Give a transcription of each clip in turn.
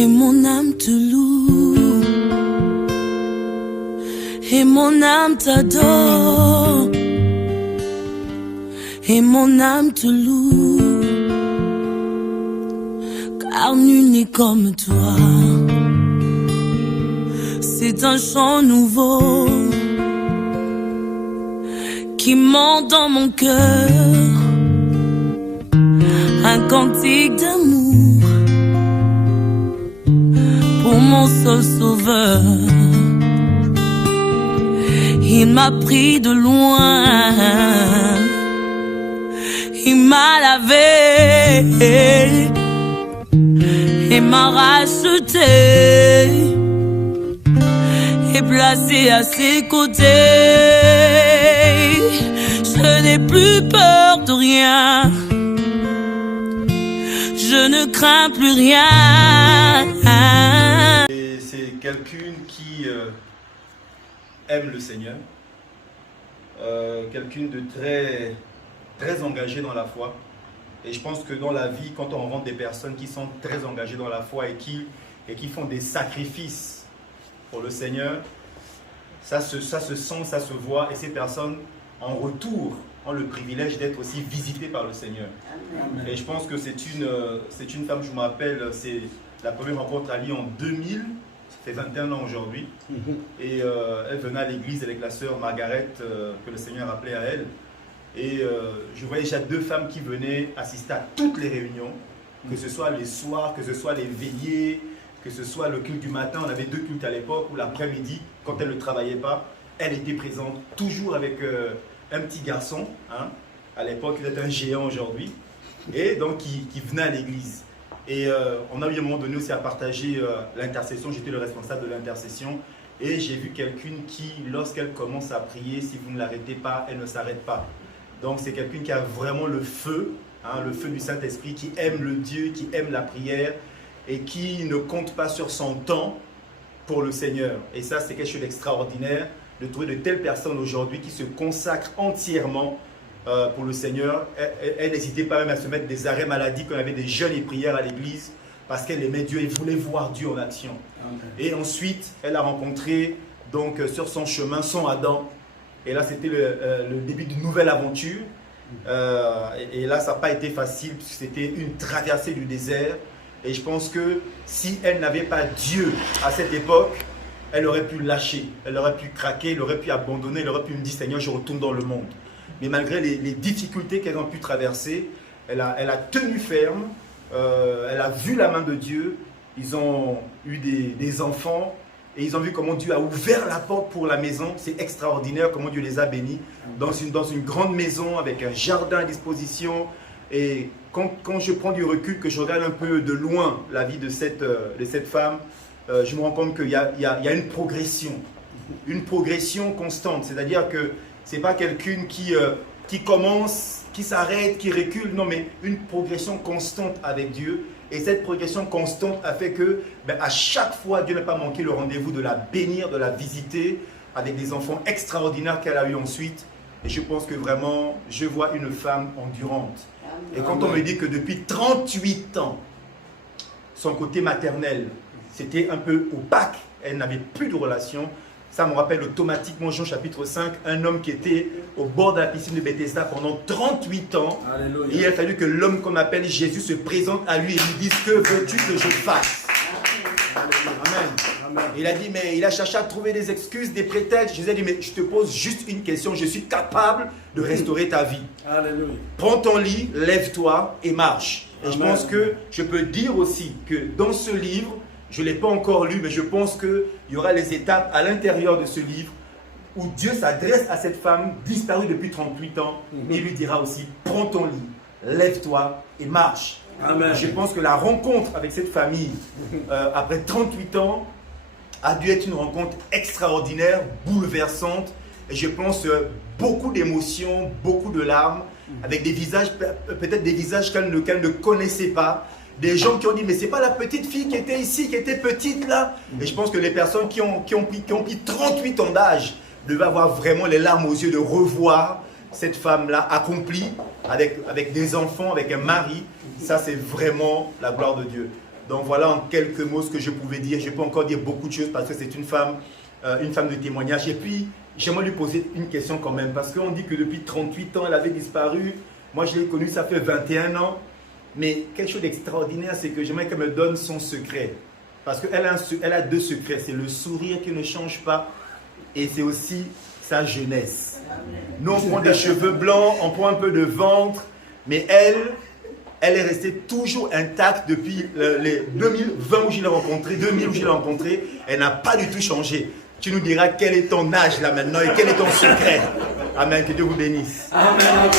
Et mon âme te loue, et mon âme t'adore, et mon âme te loue, car nul n'est comme toi. C'est un chant nouveau qui monte dans mon cœur, un cantique d'amour pour mon seul sauveur. Il m'a pris de loin, il m'a lavé et m'a racheté et placé à ses côtés. Je n'ai plus peur de rien, je ne crains plus rien. Et c'est quelqu'un qui aime le Seigneur, quelqu'un de très engagé dans la foi. Et je pense que dans la vie, quand on rencontre des personnes qui sont très engagées dans la foi et qui font des sacrifices pour le Seigneur, ça se sent, ça se voit. Et ces personnes, en retour, ont le privilège d'être aussi visitées par le Seigneur. Amen. Et je pense que c'est une femme, je me rappelle, c'est la première rencontre à Lyon en 2000, ça fait 21 ans aujourd'hui. Et elle venait à l'église avec la sœur Margaret, que le Seigneur appelait à elle. Et je voyais déjà deux femmes qui venaient assister à toutes les réunions, que ce soit les soirs, que ce soit les veillées, que ce soit le culte du matin. On avait deux cultes à l'époque, ou l'après-midi, quand elle ne travaillait pas, elle était présente, toujours avec un petit garçon. Hein. À l'époque, il était un géant aujourd'hui. Et donc, qui venait à l'église. Et on a eu un moment donné aussi à partager l'intercession. J'étais le responsable de l'intercession. Et j'ai vu quelqu'un qui, lorsqu'elle commence à prier, si vous ne l'arrêtez pas, elle ne s'arrête pas. Donc c'est quelqu'un qui a vraiment le feu du Saint-Esprit, qui aime le Dieu, qui aime la prière et qui ne compte pas sur son temps pour le Seigneur. Et ça, c'est quelque chose d'extraordinaire de trouver de telles personnes aujourd'hui qui se consacrent entièrement pour le Seigneur. Elle n'hésitait pas même à se mettre des arrêts maladie quand on avait des jeûnes et prières à l'église parce qu'elle aimait Dieu et voulait voir Dieu en action. Okay. Et ensuite, elle a rencontré donc sur son chemin son Adam. Et là, c'était le début d'une nouvelle aventure. Et là, ça n'a pas été facile, puisque c'était une traversée du désert. Et je pense que si elle n'avait pas Dieu à cette époque, elle aurait pu lâcher, elle aurait pu craquer, elle aurait pu abandonner, elle aurait pu me dire, Seigneur, je retourne dans le monde. Mais malgré les difficultés qu'elle a pu traverser, elle a tenu ferme, elle a vu la main de Dieu. Ils ont eu des enfants. Et ils ont vu comment Dieu a ouvert la porte pour la maison. C'est extraordinaire comment Dieu les a bénis. Dans une grande maison avec un jardin à disposition. Et quand je prends du recul, que je regarde un peu de loin la vie de cette femme, je me rends compte qu'il y a une progression constante. C'est-à-dire que ce n'est pas quelqu'un qui commence, qui s'arrête, qui recule. Non, mais une progression constante avec Dieu. Et cette progression constante a fait que, à chaque fois, Dieu n'a pas manqué le rendez-vous de la bénir, de la visiter, avec des enfants extraordinaires qu'elle a eu ensuite. Et je pense que vraiment, je vois une femme endurante. Et quand on me dit que depuis 38 ans, son côté maternel, c'était un peu opaque, elle n'avait plus de relation. Ça me rappelle automatiquement Jean chapitre 5, un homme qui était au bord de la piscine de Bethesda pendant 38 ans. Alléluia. Et il a fallu que l'homme qu'on appelle Jésus se présente à lui et lui dise, que veux-tu que je fasse? Amen. Amen. Il a dit, mais il a cherché à trouver des excuses, des prétextes. Jésus a dit, mais je te pose juste une question, je suis capable de restaurer ta vie. Alléluia. Prends ton lit, lève-toi et marche. Et Amen. Je pense que je peux dire aussi que dans ce livre, je ne l'ai pas encore lu, mais je pense qu'il y aura les étapes à l'intérieur de ce livre où Dieu s'adresse à cette femme disparue depuis 38 ans et lui dira aussi, prends ton lit, lève-toi et marche. Amen. Je pense que la rencontre avec cette famille, après 38 ans, a dû être une rencontre extraordinaire, bouleversante. Et je pense beaucoup d'émotions, beaucoup de larmes, avec des visages, peut-être des visages qu'elle ne connaissait pas. Des gens qui ont dit, mais c'est pas la petite fille qui était ici, qui était petite là. Et je pense que les personnes qui ont pris 38 ans d'âge devaient avoir vraiment les larmes aux yeux de revoir cette femme-là accomplie avec des enfants, avec un mari. Ça, c'est vraiment la gloire de Dieu. Donc voilà en quelques mots ce que je pouvais dire. Je peux encore dire beaucoup de choses parce que c'est une femme de témoignage. Et puis, j'aimerais lui poser une question quand même. Parce qu'on dit que depuis 38 ans, elle avait disparu. Moi, je l'ai connue, ça fait 21 ans. Mais quelque chose d'extraordinaire, c'est que j'aimerais qu'elle me donne son secret. Parce qu'elle a deux secrets. C'est le sourire qui ne change pas. Et c'est aussi sa jeunesse. Nous, on prend des cheveux blancs, on prend un peu de ventre. Mais elle est restée toujours intacte depuis les 2020 où je l'ai rencontrée, 2000 où je l'ai rencontrée. Elle n'a pas du tout changé. Tu nous diras quel est ton âge là maintenant et quel est ton secret. Amen. Que Dieu vous bénisse. Amen.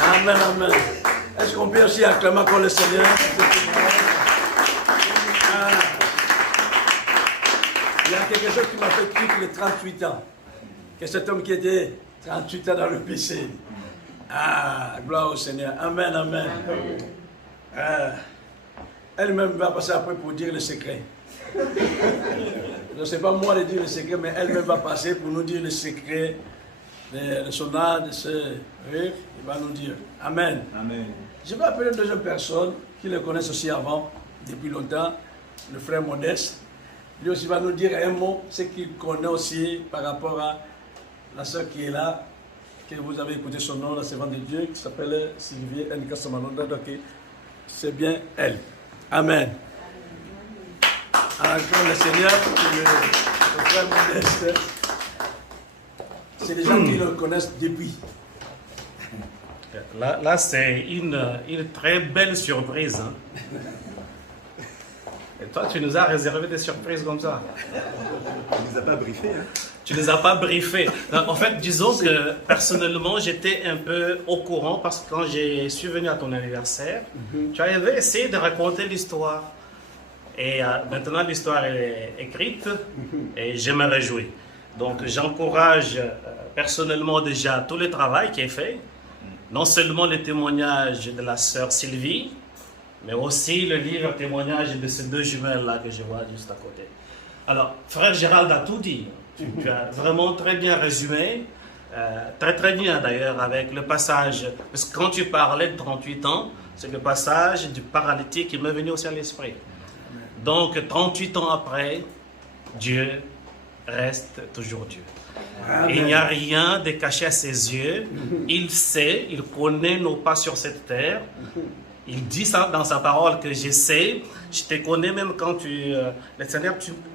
Amen, amen. Est-ce qu'on peut aussi acclamer encore le Seigneur? Il y a quelque chose qui m'a fait quitter les 38 ans. Que cet homme qui était 38 ans dans le PC. Gloire au Seigneur. Amen, amen. Elle-même va passer après pour dire le secret. Je ne sais pas moi de dire le secret, mais elle-même va passer pour nous dire le secret de son âge, de ce... Oui, il va nous dire. Amen. Amen. Je vais appeler une deuxième personne qui le connaissent aussi avant, depuis longtemps, le frère Modeste. Lui aussi va nous dire un mot, ce qu'il connaît aussi par rapport à la soeur qui est là, que vous avez écouté son nom, la servante de Dieu, qui s'appelle Sylvie N. Kassamalonda, donc c'est bien elle. Amen. Alors, le Seigneur, le frère Modeste, c'est des gens qui le connaissent depuis. Là c'est une très belle surprise. Hein. Et toi, tu nous as réservé des surprises comme ça. Tu ne nous as pas briefé. Hein? Tu ne nous as pas briefé. En fait, disons que personnellement, j'étais un peu au courant parce que quand je suis venu à ton anniversaire, tu avais essayé de raconter l'histoire. Et maintenant, l'histoire est écrite et je me réjouis. Donc, j'encourage personnellement déjà tout le travail qui est fait. Non seulement le témoignage de la sœur Sylvie, mais aussi le livre témoignage de ces deux jumelles-là que je vois juste à côté. Alors, frère Gérald a tout dit. Tu as vraiment très bien résumé, très bien d'ailleurs, avec le passage. Parce que quand tu parlais de 38 ans, c'est le passage du paralytique qui m'est venu aussi à l'esprit. Donc, 38 ans après, Dieu reste toujours Dieu. Amen. Il n'y a rien de caché à ses yeux. Il sait, il connaît nos pas sur cette terre. Il dit ça dans sa parole que je sais. Je te connais même quand le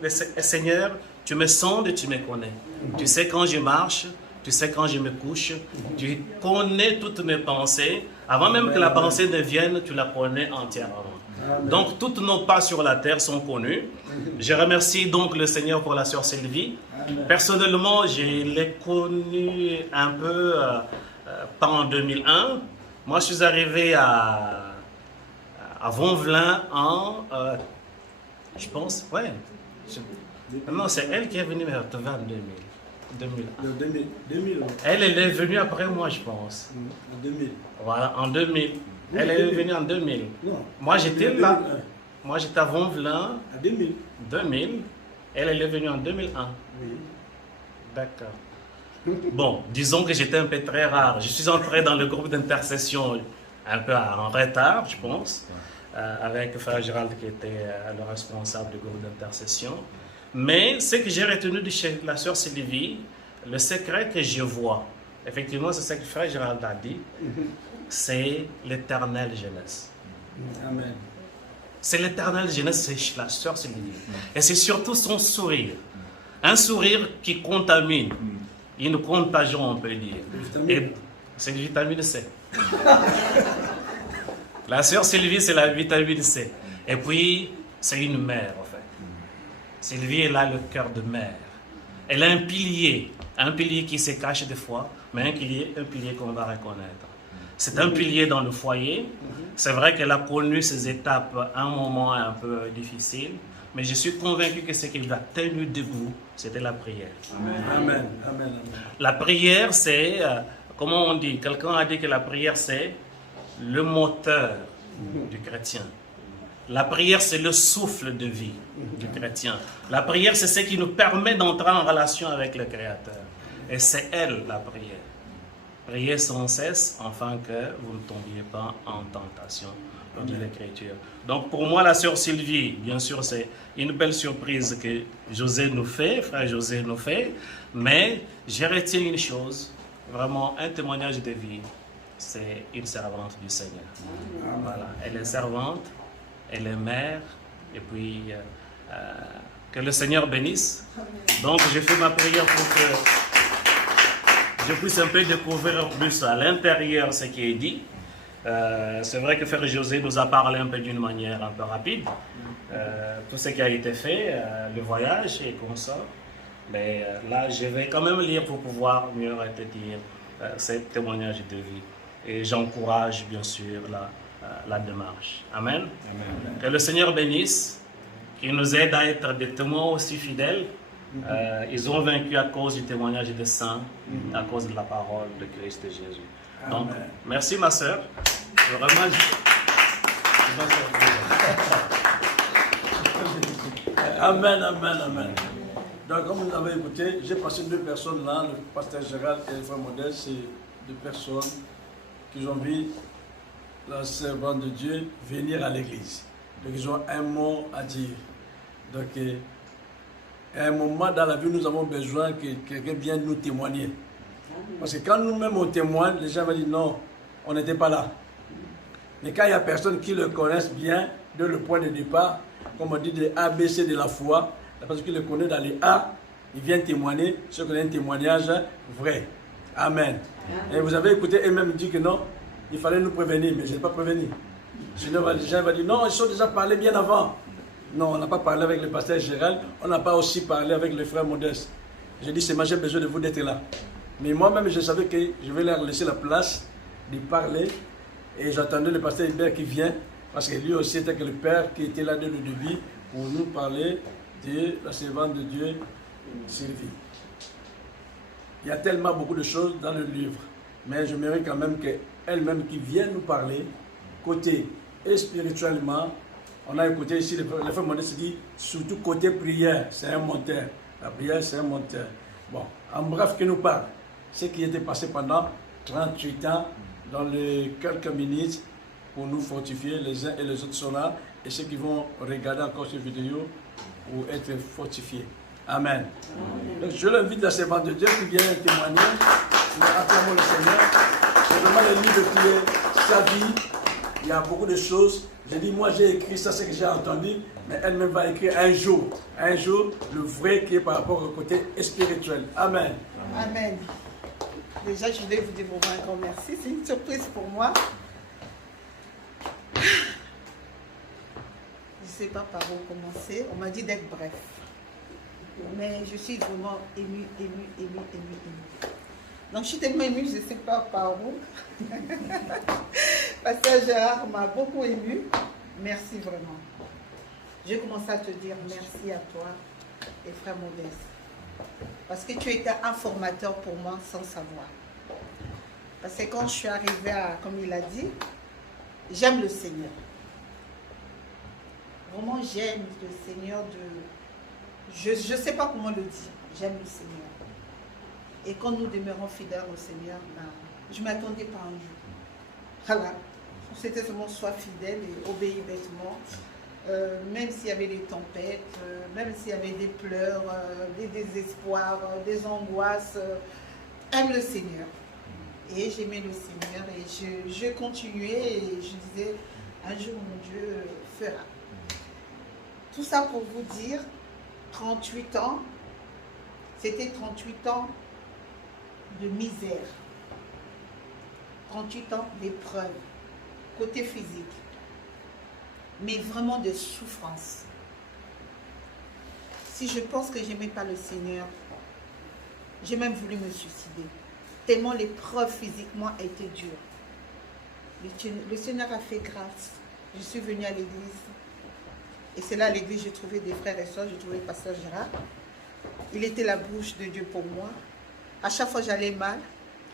Seigneur, tu me sondes et tu me connais. Tu sais quand je marche, tu sais quand je me couche. Tu connais toutes mes pensées. Avant même que la pensée ne vienne, tu la connais entièrement. Amen. Donc, toutes nos pas sur la terre sont connues. Je remercie donc le Seigneur pour la sœur Sylvie. Amen. Personnellement, je l'ai connue un peu pas en 2001. Moi, je suis arrivé à Vonvelin en, je pense, ouais. Non, c'est elle qui est venue me retrouver en 2000. 2000. Elle est venue après moi, je pense. En 2000. Voilà, en 2000. Elle est venue en 2000. Non. Moi, j'étais là. Moi, j'étais à Vonvelin. En 2000. 2000. Elle est venue en 2001. Oui. D'accord. Bon, disons que j'étais un peu très rare. Je suis entré dans le groupe d'intercession un peu en retard, je pense, avec frère Gérald qui était le responsable du groupe d'intercession. Mais ce que j'ai retenu de chez la sœur Sylvie, le secret que je vois, effectivement, c'est ce que frère Gérald a dit, c'est l'éternelle jeunesse. Amen. C'est l'éternelle jeunesse, c'est la sœur Sylvie. Et c'est surtout son sourire. Un sourire qui contamine. Une contagion, on peut dire. Et c'est la vitamine C. La sœur Sylvie, c'est la vitamine C. Et puis, c'est une mère, en fait. Sylvie, elle a le cœur de mère. Elle a un pilier qui se cache des fois, mais un pilier qu'on va reconnaître. C'est un pilier dans le foyer. C'est vrai qu'elle a connu ces étapes à un moment un peu difficile, mais je suis convaincu que ce qui l'a tenue debout, c'était la prière. Amen. Amen. Amen. La prière, c'est, comment on dit, quelqu'un a dit que la prière, c'est le moteur du chrétien. La prière, c'est le souffle de vie du chrétien. La prière, c'est ce qui nous permet d'entrer en relation avec le Créateur. Et c'est elle, la prière. Priez sans cesse afin que vous ne tombiez pas en tentation, nous dit l'Écriture. Donc pour moi, la sœur Sylvie, bien sûr, c'est une belle surprise que José nous fait, frère José nous fait, mais je retiens une chose, vraiment un témoignage de vie, c'est une servante du Seigneur. Voilà, elle est servante, elle est mère, et puis que le Seigneur bénisse. Donc j'ai fait ma prière pour que je puisse un peu découvrir plus à l'intérieur ce qui est dit. C'est vrai que Frère José nous a parlé un peu d'une manière un peu rapide, tout ce qui a été fait, le voyage et comme ça. Mais là, je vais quand même lire pour pouvoir mieux te dire ce témoignage de vie. Et j'encourage bien sûr la démarche. Amen. Amen. Que le Seigneur bénisse, qu'il nous aide à être des témoins aussi fidèles. Ils ont vaincu à cause du témoignage des saints, à cause de la parole de Christ Jésus. Donc, merci ma soeur. Vraiment, Amen, amen, amen. Donc, comme vous avez écouté, j'ai passé 2 personnes là, le pasteur Gérald et le frère Modeste, c'est 2 personnes qui ont vu la servante de Dieu venir à l'église. Donc, ils ont un mot à dire. Donc, à un moment dans la vie, nous avons besoin que quelqu'un vienne nous témoigner. Parce que quand nous-mêmes on témoigne, les gens vont dire non, on n'était pas là. Mais quand il y a personne qui le connaissent bien, de le point de départ, comme on dit des ABC de la foi, la personne qui le connaît dans les A, il vient témoigner, ce qu'on a un témoignage vrai. Amen. Et vous avez écouté, et même dit que non, il fallait nous prévenir, mais je n'ai pas prévenu. Sinon, les gens vont dire non, ils sont déjà parlé bien avant. Non, on n'a pas parlé avec le pasteur Gérald, on n'a pas aussi parlé avec le frère Modeste. J'ai dit, c'est moi, j'ai besoin de vous d'être là. Mais moi-même, je savais que je vais leur laisser la place de parler. Et j'attendais le pasteur Hubert qui vient, parce que lui aussi était que le père qui était là dès le début pour nous parler de la servante de Dieu, Sylvie. Il y a tellement beaucoup de choses dans le livre, mais je mérite quand même qu'elle-même qui vienne nous parler, côté et spirituellement. On a écouté ici, le frère Modeste dit, surtout côté prière, c'est un moteur. La prière, c'est un moteur. Bon, en bref, qu'il nous parle. Ce qui était passé pendant 38 ans, dans les quelques minutes, pour nous fortifier, les uns et les autres sont là, et ceux qui vont regarder encore cette vidéo, pour être fortifiés. Amen. Donc, je l'invite, la servante de Dieu, qui vient témoigner, acclamons le Seigneur. C'est vraiment le livre qui est sa vie. Il y a beaucoup de choses. J'ai dit, moi j'ai écrit ça, c'est ce que j'ai entendu, mais elle-même va écrire un jour, le vrai qui est par rapport au côté spirituel. Amen. Amen. Déjà, je voulais vous dire un grand merci. C'est une surprise pour moi. Je ne sais pas par où commencer. On m'a dit d'être bref. Mais je suis vraiment émue. Donc, je suis tellement émue, je ne sais pas par où. Pasteur Gérard m'a beaucoup émue. Merci vraiment. Je commence à te dire merci à toi et frère Modeste. Parce que tu étais un formateur pour moi sans savoir. Parce que quand je suis arrivée à, comme il a dit, j'aime le Seigneur. Vraiment, j'aime le Seigneur de... Je ne sais pas comment le dire. J'aime le Seigneur. Et quand nous demeurons fidèles au Seigneur, ben, je ne m'attendais pas un jour. Voilà. C'était seulement sois fidèle et obéir bêtement. Même s'il y avait des tempêtes, même s'il y avait des pleurs, des désespoirs, des angoisses, aime le Seigneur. Et j'aimais le Seigneur et je continuais et je disais, un jour mon Dieu fera. Tout ça pour vous dire, 38 ans, c'était 38 ans de misère, 38 ans d'épreuve, côté physique, mais vraiment de souffrance. Si je pense que je n'aimais pas le Seigneur, j'ai même voulu me suicider, tellement l'épreuve physiquement a été dure. Le Seigneur a fait grâce. Je suis venue à l'église, et c'est là à l'église j'ai trouvé des frères et sœurs, j'ai trouvé le pasteur Gérard. Il était la bouche de Dieu pour moi. À chaque fois j'allais mal,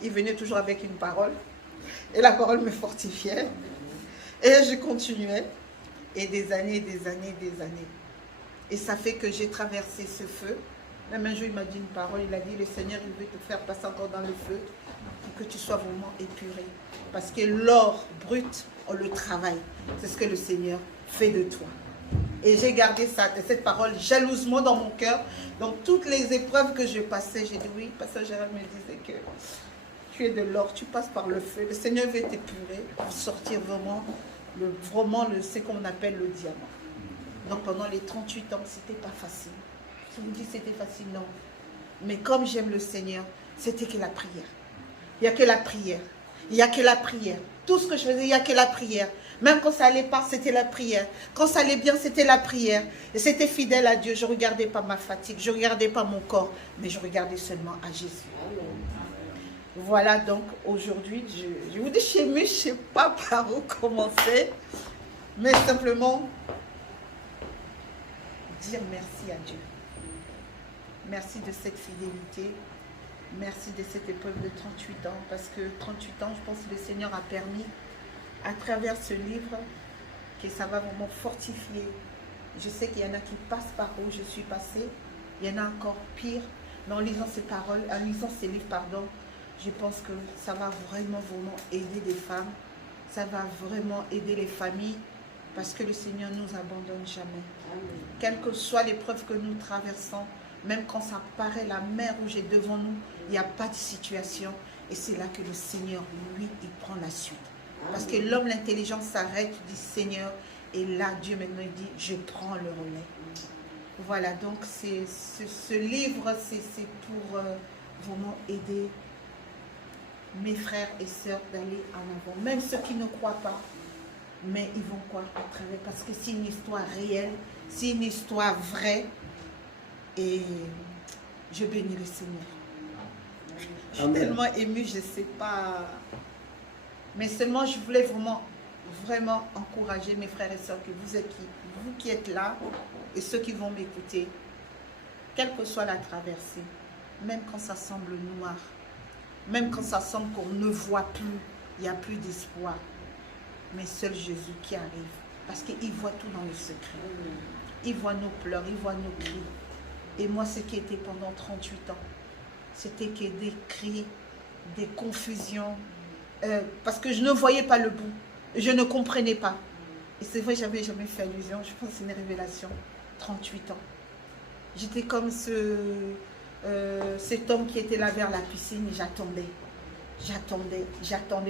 il venait toujours avec une parole. Et la parole me fortifiait. Et je continuais. Et des années, des années, des années. Et ça fait que j'ai traversé ce feu. Même un jour, il m'a dit une parole. Il a dit, le Seigneur, il veut te faire passer encore dans le feu. pour que tu sois vraiment épuré. Parce que l'or brut, on le travaille. C'est ce que le Seigneur fait de toi. Et j'ai gardé cette parole jalousement dans mon cœur. Donc toutes les épreuves que je passais, j'ai dit oui, Pasteur Gérald me disait que tu es de l'or, tu passes par le feu. Le Seigneur veut t'épurer pour sortir vraiment, ce qu'on appelle le diamant. Donc pendant les 38 ans, c'était pas facile. Je vous dis c'était facile, non. Mais comme j'aime le Seigneur, c'était que la prière. Il n'y a que la prière. Il n'y a que la prière. Tout ce que je faisais, il n'y a que la prière. Même quand ça allait pas, c'était la prière. Quand ça allait bien, c'était la prière. Et c'était fidèle à Dieu. Je ne regardais pas ma fatigue, je ne regardais pas mon corps, mais je regardais seulement à Jésus. Voilà donc aujourd'hui, je vous dis chez moi, je ne sais pas par où commencer, mais simplement dire merci à Dieu. Merci de cette fidélité. Merci de cette épreuve de 38 ans, parce que 38 ans, je pense que le Seigneur a permis, à travers ce livre, que ça va vraiment fortifier. Je sais qu'il y en a qui passent par où je suis passée, il y en a encore pire, mais en lisant ces paroles, en lisant ces livres, pardon, je pense que ça va vraiment aider des femmes, ça va vraiment aider les familles, parce que le Seigneur ne nous abandonne jamais. Amen. Quelle que soit l'épreuve que nous traversons, même quand ça paraît la mer rouge est devant nous, il n'y a pas de situation. Et c'est là que le Seigneur, lui, il prend la suite. Parce que l'homme, l'intelligence s'arrête, dit Seigneur. Et là, Dieu maintenant, il dit, je prends le relais. Voilà, donc ce livre, c'est pour vraiment aider mes frères et sœurs d'aller en avant. Même ceux qui ne croient pas, mais ils vont croire à travers. Parce que c'est une histoire réelle, c'est une histoire vraie. Et je bénis le Seigneur. Je suis tellement émue, je ne sais pas. Mais seulement, je voulais vraiment encourager mes frères et sœurs que vous qui êtes là et ceux qui vont m'écouter, quelle que soit la traversée, même quand ça semble noir, même quand ça semble qu'on ne voit plus, il n'y a plus d'espoir. Mais seul Jésus qui arrive, parce qu'il voit tout dans le secret. Il voit nos pleurs, il voit nos cris. Et moi, ce qui était pendant 38 ans, c'était que des cris, des confusions, parce que je ne voyais pas le bout, je ne comprenais pas. Et c'est vrai, je n'avais jamais fait allusion, je pense que c'est une révélation, 38 ans. J'étais comme cet homme qui était là vers la piscine et j'attendais.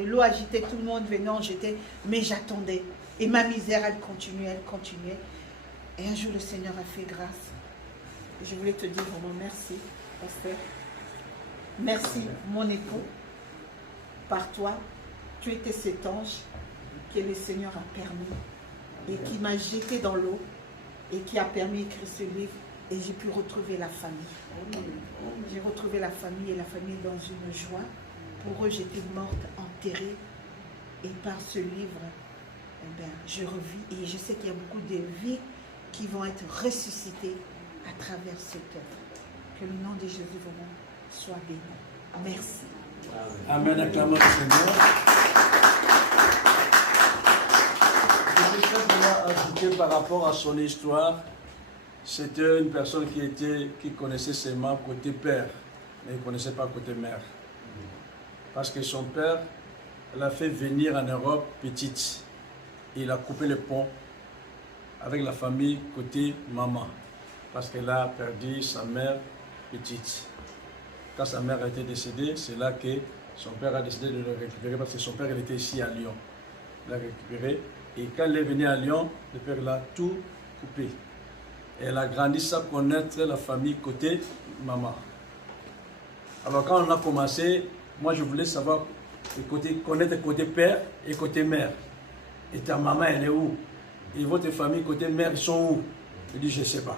L'eau agitait, tout le monde venait en jeter, mais j'attendais. Et ma misère, elle continuait. Et un jour, le Seigneur a fait grâce. Je voulais te dire vraiment merci, pasteur. Merci, mon époux. Par toi, tu étais cet ange que le Seigneur a permis et qui m'a jeté dans l'eau et qui a permis d'écrire ce livre. Et j'ai pu retrouver la famille. J'ai retrouvé la famille et la famille est dans une joie. Pour eux, j'étais morte, enterrée. Et par ce livre, je revis. Et je sais qu'il y a beaucoup de vies qui vont être ressuscitées à travers cette œuvre. Que le nom de Jésus vraiment soit béni. Merci. Amen. Acclamons le Seigneur. Je vais simplement ajouter par rapport à son histoire. C'était une personne qui connaissait seulement côté père, mais il ne connaissait pas côté mère. Parce que son père l'a fait venir en Europe petite. Il a coupé le pont avec la famille côté maman. Parce qu'elle a perdu sa mère petite. Quand sa mère a été décédée, c'est là que son père a décidé de le récupérer parce que son père il était ici à Lyon. Il l'a récupéré et quand il est venu à Lyon, le père l'a tout coupé. Et elle a grandi sans connaître la famille côté maman. Alors quand on a commencé, moi je voulais savoir connaître côté père et côté mère. Et ta maman elle est où? Et votre famille côté mère ils sont où? Il dit je ne sais pas.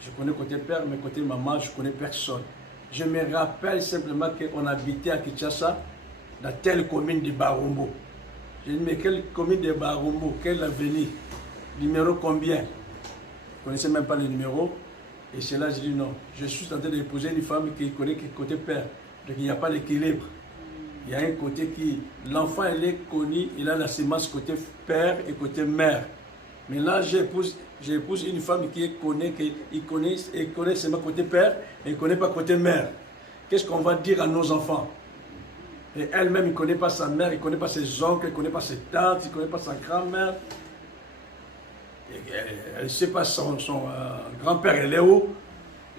Je connais côté père mais côté maman je ne connais personne. Je me rappelle simplement qu'on habitait à Kinshasa, dans telle commune de Barumbo. Je dis, mais quelle commune de Barumbo? Quelle avenue? Numéro combien? Je ne connaissais même pas le numéro. Et c'est là que je dis non. Je suis en train d'épouser une femme qui connaît côté père. Donc il n'y a pas d'équilibre. Il y a un côté qui... L'enfant, il est connu, il a la sémence côté père et côté mère. Mais là, j'épouse une femme qui connaît seulement côté père et il ne connaît pas côté mère. Qu'est-ce qu'on va dire à nos enfants? Et elle-même, il ne connaît pas sa mère, il ne connaît pas ses oncles, il ne connaît pas ses tantes, il ne connaît pas sa grand-mère. Elle ne sait pas son grand-père, elle est où.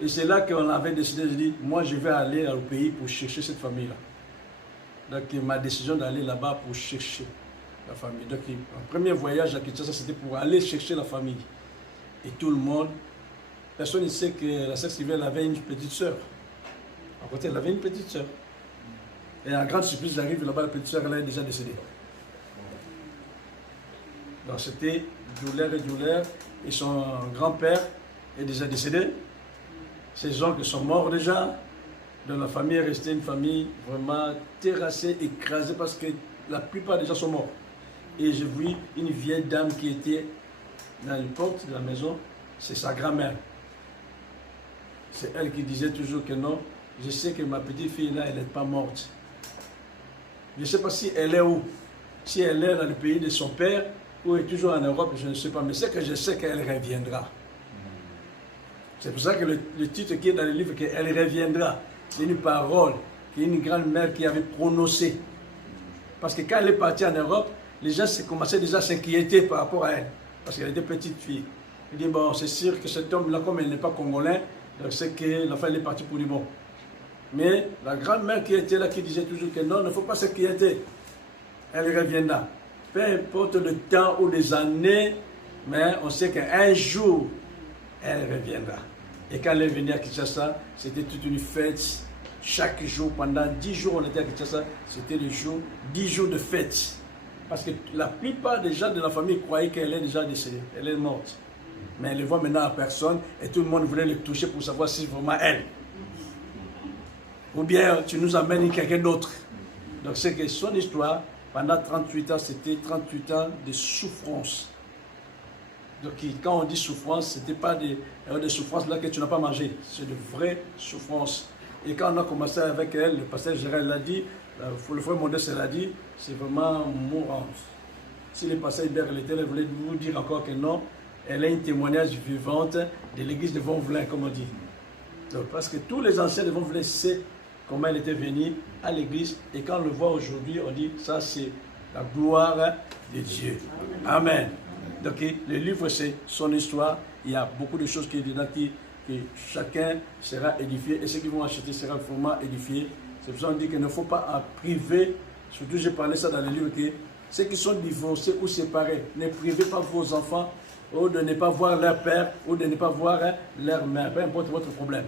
Et c'est là qu'on avait décidé de dire, moi je vais aller au pays pour chercher cette famille-là. Donc ma décision d'aller là-bas pour chercher la famille. Donc mon premier voyage à Kinshasa, c'était pour aller chercher la famille. Et tout le monde, personne ne sait que la sœur Sylvie avait une petite sœur. À côté, elle avait une petite sœur. Et à grande surprise, j'arrive là-bas, la petite sœur, elle est déjà décédée. Donc c'était douleur et douleur. Et son grand-père est déjà décédé. Ses oncles sont morts déjà. Donc la famille est restée une famille vraiment terrassée, écrasée, parce que la plupart des gens sont morts. Et j'ai vu une vieille dame qui était dans une porte de la maison, c'est sa grand-mère. C'est elle qui disait toujours que non, je sais que ma petite fille là, elle n'est pas morte. Je ne sais pas si elle est où. Si elle est dans le pays de son père ou est toujours en Europe, je ne sais pas. Mais c'est que je sais qu'elle reviendra. C'est pour ça que le titre qui est dans le livre, qu'elle reviendra, c'est une parole qu'une grand-mère qui avait prononcée. Parce que quand elle est partie en Europe, les gens commençaient déjà à s'inquiéter par rapport à elle. Parce qu'elle était petite fille. Il dit, bon, c'est sûr que cet homme-là, comme elle n'est pas congolais, donc c'est que l'enfant est parti pour du bon. Mais la grand-mère qui était là, qui disait toujours que non, il ne faut pas s'inquiéter. Elle reviendra. Peu importe le temps ou les années, mais on sait qu'un jour, elle reviendra. Et quand elle est venue à Kinshasa, c'était toute une fête. Chaque jour, pendant 10 jours, on était à Kinshasa, c'était le jour, 10 jours de fête. Parce que la plupart des gens de la famille croyaient qu'elle est déjà décédée, elle est morte. Mais elle ne voit maintenant à personne et tout le monde voulait le toucher pour savoir si c'est vraiment elle. Ou bien tu nous amènes quelqu'un d'autre. Donc c'est que son histoire, pendant 38 ans, c'était 38 ans de souffrance. Donc quand on dit souffrance, ce n'était pas des souffrances là que tu n'as pas mangé, c'est de vraies souffrances. Et quand on a commencé avec elle, le pasteur Gérald l'a dit, le frère Modeste l'a dit, c'est vraiment mourant. Si le pasteur Hubert l'Éternel voulait vous dire encore que non, elle est une témoignage vivante de l'église de Vonvelin, comme on dit. Donc, parce que tous les anciens de Vonvelin savent comment elle était venue à l'église, et quand on le voit aujourd'hui, on dit ça c'est la gloire de Dieu. Amen. Donc le livre c'est son histoire, il y a beaucoup de choses qui sont dedans que chacun sera édifié, et ceux qui vont acheter seront vraiment édifiés. C'est pour ça qu'on dit qu'il ne faut pas en priver, surtout j'ai parlé ça dans le livre, que ceux qui sont divorcés ou séparés, ne privez pas vos enfants ou de ne pas voir leur père ou de ne pas voir leur mère, peu importe votre problème.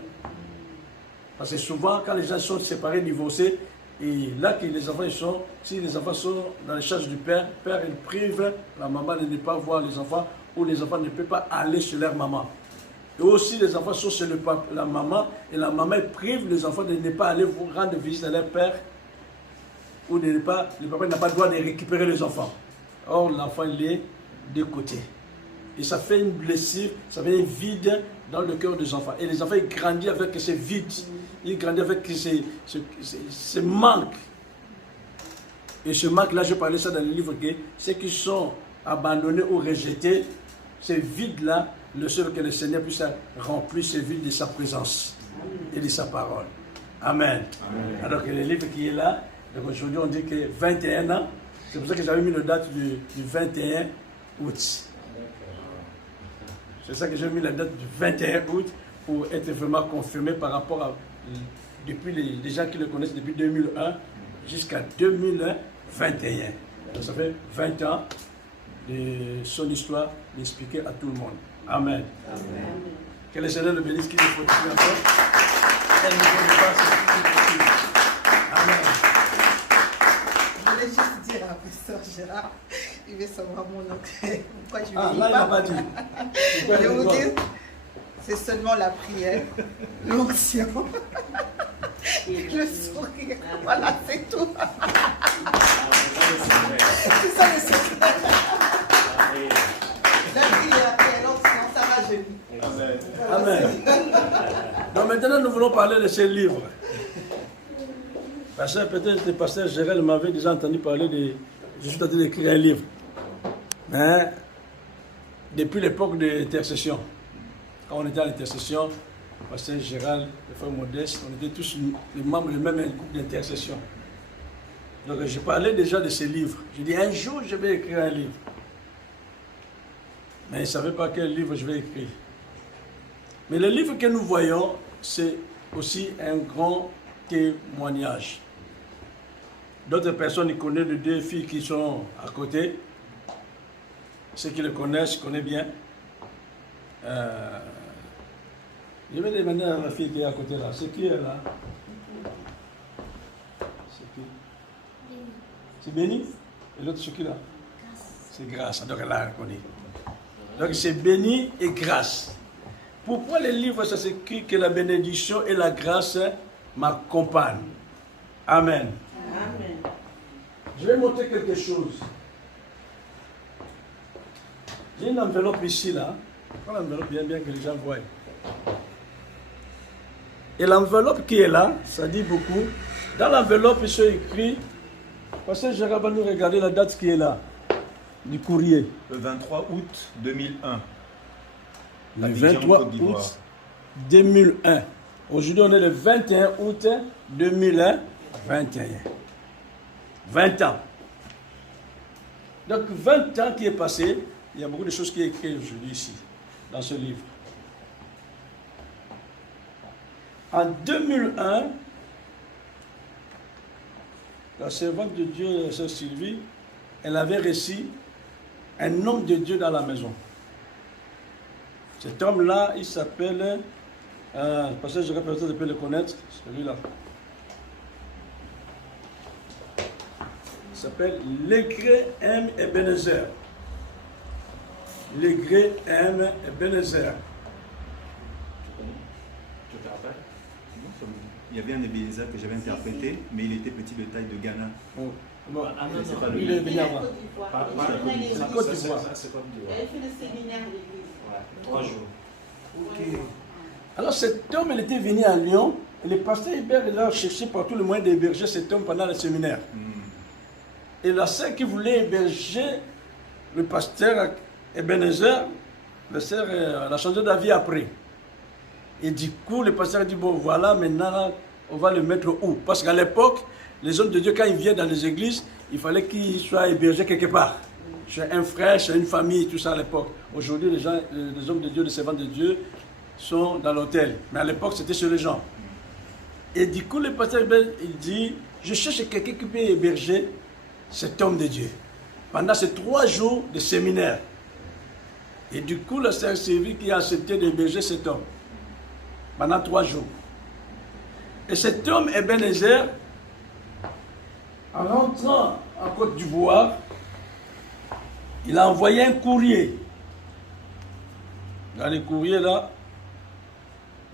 Parce que souvent, quand les gens sont séparés, divorcés, et là que les enfants sont, si les enfants sont dans les charges du père, le père il prive la maman de ne pas voir les enfants, ou les enfants ne peuvent pas aller chez leur maman. Et aussi les enfants sont chez la maman, et la maman prive les enfants de ne pas aller rendre visite à leur père, ou de ne pas, le papa n'a pas le droit de récupérer les enfants. Or l'enfant il est de côté. Et ça fait une blessure, ça fait un vide dans le cœur des enfants. Et les enfants, ils grandissent avec ce vide. Ils grandissent avec ce manque. Et ce manque-là, je parlais ça dans le livre, que ceux qui sont abandonnés ou rejetés, ce vide-là, le seul que le Seigneur puisse remplir ce vide de sa présence et de sa parole. Amen. Amen. Alors que le livre qui est là, donc aujourd'hui on dit que 21 ans, c'est pour ça que j'avais mis la date du 21 août. C'est ça que j'ai mis la date du 21 août pour être vraiment confirmé par rapport à depuis les gens qui le connaissent depuis 2001 jusqu'à 2021. Donc ça fait 20 ans de son histoire d'expliquer à tout le monde. Amen. Amen. Que le Seigneur le bénisse, qu'il nous fortifie encore. Elle nous donne pas. Amen. Je voulais juste dire à Pasteur Gérard, il veut savoir mon oncle. Pourquoi je lui dis là, il n'a pas dit. Je vais vous dire, c'est seulement la prière, l'onction, le sourire. Voilà, c'est tout. C'est ça le secret. La prière et l'onction, ça va joli. Amen. Donc maintenant, nous voulons parler de ce livre. Parce que peut-être le pasteur Gérald m'avait déjà entendu parler de... Je suis en train d'écrire un livre. Mais depuis l'époque de l'intercession, quand on était à l'intercession, le pasteur Gérald, le frère Modeste, on était tous les membres du même groupe d'intercession. Donc je parlais déjà de ces livres. Je dis un jour je vais écrire un livre. Mais il ne savait pas quel livre je vais écrire. Mais le livre que nous voyons, c'est aussi un grand témoignage. D'autres personnes, ils connaissent les deux filles qui sont à côté. Ceux qui le connaissent bien. Je vais demander à la fille qui est à côté là. C'est qui elle là? C'est qui? C'est Béni. Et l'autre c'est qui là? C'est Grâce. Donc elle a reconnu. Donc c'est Béni et Grâce. Pourquoi les livres ça s'écrit que la bénédiction et la grâce m'accompagnent? Amen. Amen. Je vais montrer quelque chose. J'ai une enveloppe ici là. Prends l'enveloppe bien que les gens voient. Et l'enveloppe qui est là, ça dit beaucoup. Dans l'enveloppe, il s'est écrit, parce que Gérard va nous regarder la date qui est là, du courrier. Le 23 août 2001. Le 23 août 2001. Aujourd'hui, on est le 21 août 2021. 20 ans. Donc, 20 ans qui est passé, il y a beaucoup de choses qui sont écrites aujourd'hui ici, dans ce livre. En 2001, la servante de Dieu, la sœur Sylvie, elle avait reçu un homme de Dieu dans la maison. Cet homme-là, il s'appelle, parce que je rappelle peut-être de le connaître, celui-là. Il s'appelle Legré M. Ebenezer. Legré M. Ebenezer. Tu te rappelles? Il y avait un Ebenezer que j'avais interprété, mais il était petit de taille de Ghana. Oh. Bon, c'est pas lui, lui. il est venu avant. C'est la Côte d'Ivoire. C'est Côte Il d'Ivoire. avait fait le séminaire à l'église. Ouais, 3 jours. Ok. Alors cet homme, il était venu à Lyon, et le pasteur Hébert, il a cherché par tout le moyen d'héberger cet homme pendant le séminaire. Et la sœur qui voulait héberger le pasteur Ebenezer, la sœur, elle a changé d'avis après. Et du coup, le pasteur a dit, bon voilà, maintenant, on va le mettre où? Parce qu'à l'époque, les hommes de Dieu, quand ils viennent dans les églises, il fallait qu'ils soient hébergés quelque part. Chez un frère, chez une famille, tout ça à l'époque. Aujourd'hui, les hommes de Dieu, les servants de Dieu, sont dans l'hôtel. Mais à l'époque, c'était chez les gens. Et du coup, le pasteur, il dit, je cherche quelqu'un qui peut héberger cet homme de Dieu. Pendant ces 3 jours de séminaire. Et du coup, la sœur Sylvie qui a accepté d'héberger cet homme. Pendant 3 jours. Et cet homme, Ebenezer, en rentrant en Côte d'Ivoire, il a envoyé un courrier. Dans le courrier là,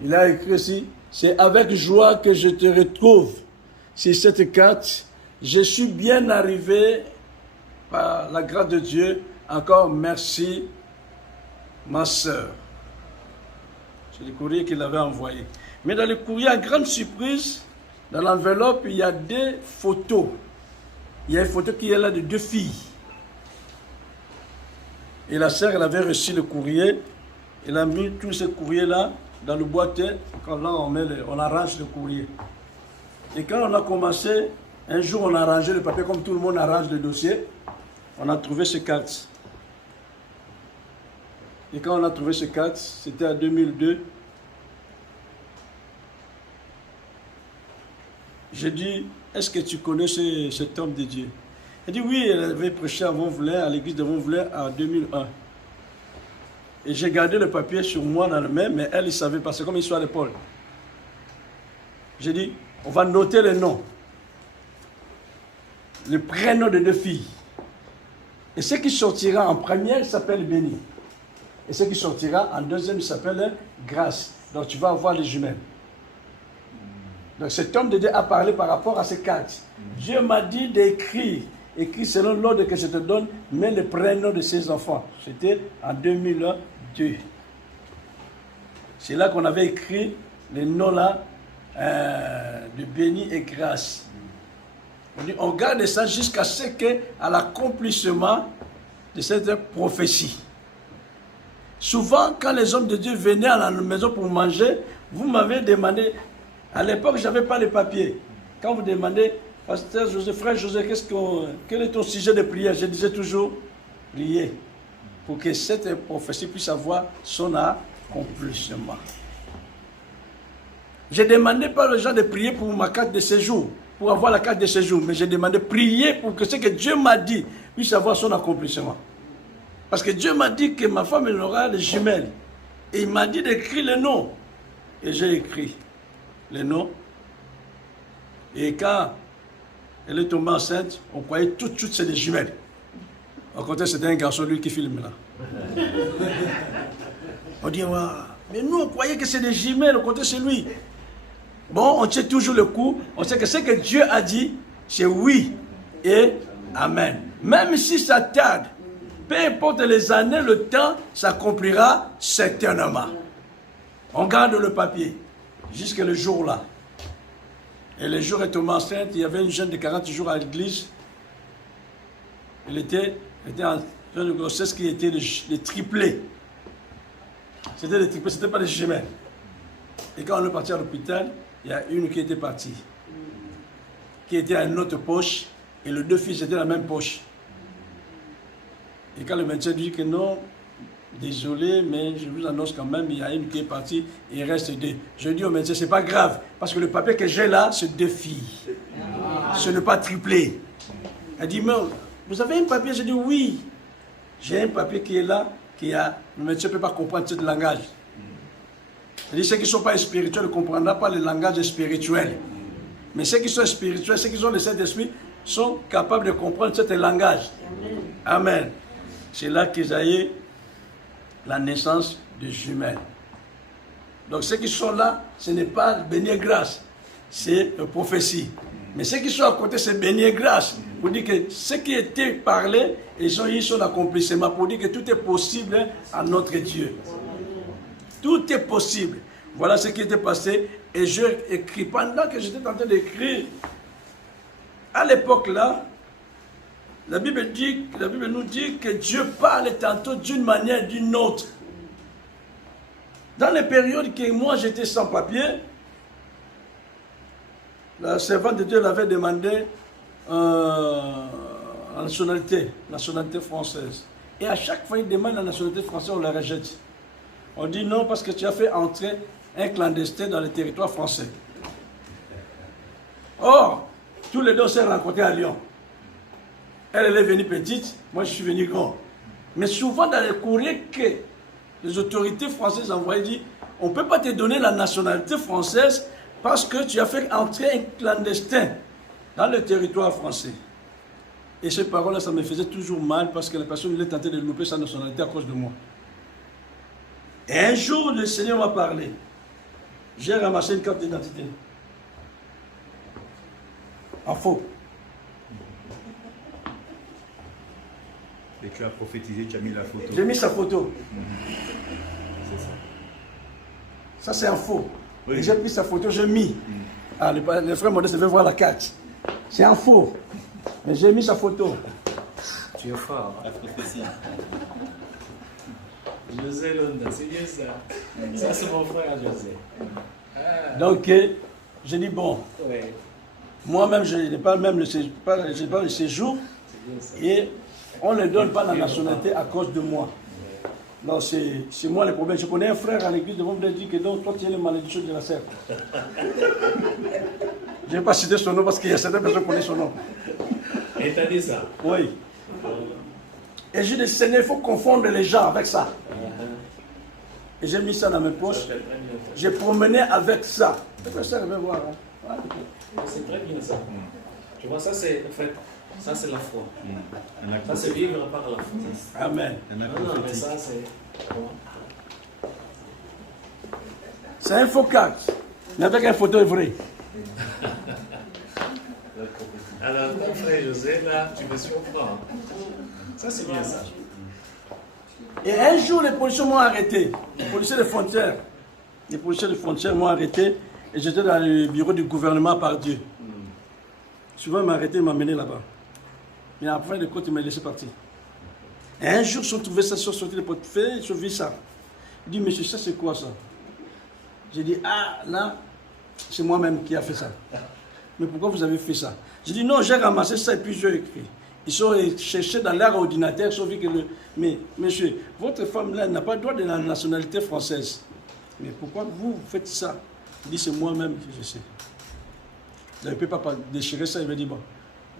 il a écrit ici, c'est avec joie que je te retrouve sur cette carte. Je suis bien arrivé par la grâce de Dieu. Encore merci, ma soeur. C'est le courrier qu'il avait envoyé. Mais dans le courrier, à grande surprise, dans l'enveloppe, il y a des photos. Il y a une photo qui est là de 2 filles. Et la sœur, elle avait reçu le courrier. Elle a mis tout ce courrier-là dans le boîtier. Quand là, on arrange le courrier. Et quand on a commencé, un jour, on a arrangé le papier comme tout le monde arrange le dossier. On a trouvé ces cartes. Et quand on a trouvé ces cartes, c'était en 2002. J'ai dit, est-ce que tu connais cet homme de Dieu? Elle dit, oui, elle avait prêché à Vonvelay, à l'église de Vonvelay en 2001. Et j'ai gardé le papier sur moi dans le main, mais elle, il savait pas, c'est comme l'histoire de Paul. J'ai dit, on va noter les noms. Le prénom de 2 filles. Et ce qui sortira en première, il s'appelle Béni. Et ce qui sortira en deuxième, il s'appelle Grâce. Donc tu vas avoir les jumelles. Donc cet homme de Dieu a parlé par rapport à ces cartes. Dieu m'a dit d'écrire, écrit selon l'ordre que je te donne, mais le prénom de ses enfants. C'était en 2002. C'est là qu'on avait écrit les noms là de Béni et Grâce. On garde ça jusqu'à ce qu'à l'accomplissement de cette prophétie. Souvent, quand les hommes de Dieu venaient à la maison pour manger, vous m'avez demandé, à l'époque, je n'avais pas les papiers. Quand vous demandez, Pasteur José, frère José, quel est ton sujet de prière? Je disais toujours, prier pour que cette prophétie puisse avoir son accomplissement. Je ne demandais pas aux gens de prier pour ma carte de séjour, pour avoir la carte de séjour, mais je demandais de prier pour que ce que Dieu m'a dit puisse avoir son accomplissement. Parce que Dieu m'a dit que ma femme elle aura des jumelles. Et il m'a dit d'écrire les noms. Et j'ai écrit les noms. Et quand elle est tombée enceinte, on croyait tout de suite que c'est des jumelles. Au contraire, c'était un garçon, lui, qui filme là. On dit, ouais, mais nous, on croyait que c'est des jumelles, au contraire, c'est lui. Bon, on tient toujours le coup. On sait que ce que Dieu a dit, c'est oui et amen. Même si ça tarde, peu importe les années, le temps s'accomplira certainement. On garde le papier jusqu'à le jour là. Et le jour est tombé enceinte, il y avait une jeune de 40 jours à l'église. Elle était en train de grossesse qui était le triplé. C'était le triplé, ce n'était pas des jumelles. Et quand on est parti à l'hôpital, il y a une qui était partie, qui était à une autre poche, et les deux fils étaient dans la même poche. Et quand le médecin dit que non, désolé, mais je vous annonce quand même, il y a une qui est partie, et il reste deux. Je dis au médecin, c'est pas grave, parce que le papier que j'ai là, c'est 2 filles. Ce n'est pas triplé. Elle dit, mais vous avez un papier? Je dis, oui. J'ai un papier qui est là, le médecin ne peut pas comprendre ce langage. C'est-à-dire, ceux qui ne sont pas spirituels ne comprendront pas le langage spirituel. Mais ceux qui sont spirituels, ceux qui ont le Saint-Esprit, sont capables de comprendre ce langage. Amen. C'est là qu'Isaïe la naissance de jumelles. Donc ceux qui sont là, ce n'est pas béni grâce, c'est une prophétie. Mais ceux qui sont à côté, c'est béni grâce. Pour dire que ce qui était parlé, ils ont eu son accomplissement. Pour dire que tout est possible à notre Dieu. Tout est possible. Voilà ce qui était passé. Et j'ai écrit, pendant que j'étais en train d'écrire, à l'époque là, la Bible nous dit que Dieu parle tantôt d'une manière ou d'une autre. Dans les périodes que moi j'étais sans papier, la servante de Dieu l'avait demandé la nationalité française. Et à chaque fois il demande la nationalité française, on la rejette. On dit non parce que tu as fait entrer un clandestin dans le territoire français. Or, tous les deux s'est rencontrés à Lyon. Elle est venue petite, moi je suis venu grand. Mais souvent dans les courriers que les autorités françaises envoient, disent on ne peut pas te donner la nationalité française parce que tu as fait entrer un clandestin dans le territoire français. Et ces paroles-là, ça me faisait toujours mal parce que la personne est tentée de louper sa nationalité à cause de moi. Et un jour, le Seigneur m'a parlé. J'ai ramassé une carte d'identité. En faux. Et tu as prophétisé, tu as mis la photo. J'ai mis sa photo. C'est ça. Ça, c'est un faux. Oui. Et j'ai pris sa photo, j'ai mis. Ah, le frère Modeste veut voir la carte. C'est un faux. Mais j'ai mis sa photo. Tu es fort. La prophétie. José Londa, c'est bien ça. Ça, c'est mon frère José. Ah. Donc, j'ai dit bon. Oui. Moi-même, je n'ai pas même le séjour. Et on ne donne pas la nationalité à cause de moi. Non, c'est moi le problème. Je connais un frère à l'église, devant me dire que donc, toi tu es les malédictions de la serre. Je ne vais pas citer son nom parce qu'il y a certaines personnes qui connaissent son nom. Et t'as dit ça? Oui. Et j'ai dit, Seigneur, il faut confondre les gens avec ça. Et j'ai mis ça dans mes poches. J'ai promené avec ça. Ça, je vais voir. Hein. C'est très bien ça. Tu vois, ça c'est en fait, ça c'est la foi. Ça c'est vivre par la foi. Amen. Non, mais ça c'est. C'est un faux carte, mais avec un photo vrai. Alors, ton frère José, là, tu me surprends. Ça c'est bien ça. Et un jour, les policiers m'ont arrêté. Les policiers de frontières. Les policiers de frontières m'ont arrêté. Et j'étais dans le bureau du gouvernement par Dieu. Souvent, ils m'ont arrêté, ils m'ont emmené là-bas. Mais après, de côté, ils m'ont laissé partir. Et un jour, ils ont trouvé ça, ils sont sortis de portefeuille, ils ont vu ça. Ils disent, monsieur, ça c'est quoi ça? J'ai dit, ah, là, c'est moi-même qui a fait ça. mais pourquoi vous avez fait ça? Je dis, non, j'ai ramassé ça et puis j'ai écrit. Ils sont cherchés dans leur ordinateur, ils ont vu que mais monsieur, votre femme-là n'a pas le droit de la nationalité française. Mais pourquoi vous faites ça? Il dit, c'est moi-même que je sais. Vous ne pouvez pas déchirer ça. Il me dit, bon,